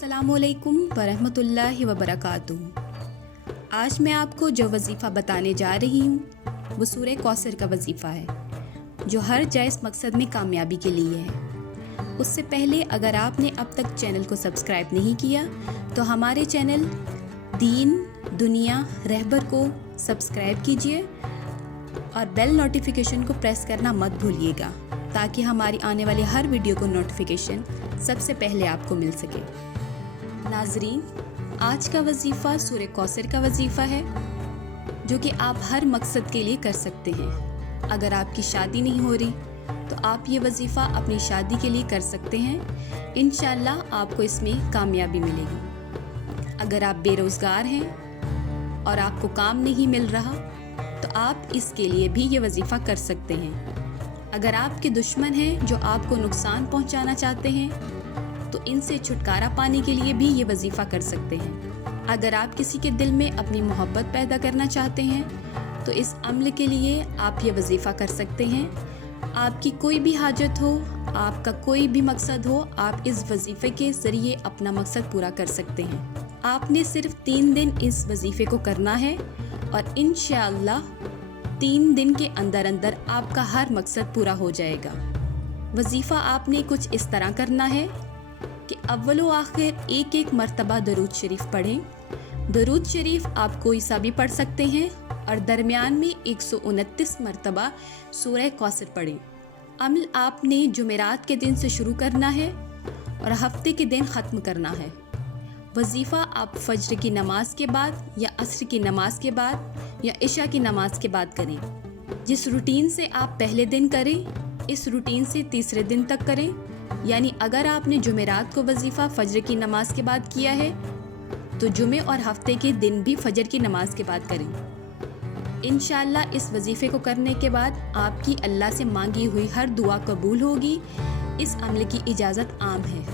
अस्सलामुअलैकुम वरहमतुल्लाहि वबरकातुहू। आज मैं आपको जो वजीफ़ा बताने जा रही हूँ वो सूरह कौसर का वजीफ़ा है, जो हर जायज़ मकसद में कामयाबी के लिए है। उससे पहले अगर आपने अब तक चैनल को सब्सक्राइब नहीं किया तो हमारे चैनल दीन दुनिया रहबर को सब्सक्राइब कीजिए और बेल नोटिफिकेशन को प्रेस करना मत भूलिएगा, ताकि हमारी आने वाली हर वीडियो को नोटिफिकेशन सबसे पहले आपको मिल सके। नाज़रीन, आज का वजीफ़ा सूरह कौसर का वजीफ़ा है, जो कि आप हर मकसद के लिए कर सकते हैं। अगर आपकी शादी नहीं हो रही तो आप ये वजीफ़ा अपनी शादी के लिए कर सकते हैं। इंशाअल्लाह आपको इसमें कामयाबी मिलेगी। अगर आप बेरोज़गार हैं और आपको काम नहीं मिल रहा तो आप इसके लिए भी ये वजीफ़ा कर सकते हैं। अगर आपके दुश्मन हैं जो आपको नुकसान पहुंचाना चाहते हैं तो इनसे छुटकारा पाने के लिए भी ये वजीफ़ा कर सकते हैं। अगर आप किसी के दिल में अपनी मोहब्बत पैदा करना चाहते हैं तो इस अमल के लिए आप ये वजीफ़ा कर सकते हैं। आपकी कोई भी हाजत हो, आपका कोई भी मकसद हो, आप इस वजीफ़े के ज़रिए अपना मकसद पूरा कर सकते हैं। आपने सिर्फ 3 दिन इस वजीफ़े को करना है और इंशाअल्लाह 3 दिन के अंदर अंदर आपका हर मकसद पूरा हो जाएगा। वजीफ़ा आपने कुछ इस तरह करना है कि अव्वल व आखिर एक मरतबा दरूद शरीफ पढ़ें। दरूद शरीफ आप कोई सा भी पढ़ सकते हैं और दरमियान में 129 मरतबा सूरह कौसर पढ़ें। अमल आपने जुमेरात के दिन से शुरू करना है और हफ्ते के दिन ख़त्म करना है। वजीफ़ा आप फज्र की नमाज के बाद या असर की नमाज के बाद या इशा की नमाज के बाद करें। जिस रूटीन से आप पहले दिन करें, इस रूटीन से तीसरे दिन तक करें। यानी अगर आपने जुमेरात को वजीफ़ा फज्र की नमाज के बाद किया है तो जुमे और हफ्ते के दिन भी फजर की नमाज के बाद करें। इंशाअल्लाह इस वजीफ़े को करने के बाद आपकी अल्लाह से मांगी हुई हर दुआ कबूल होगी। इस अमल की इजाज़त आम है।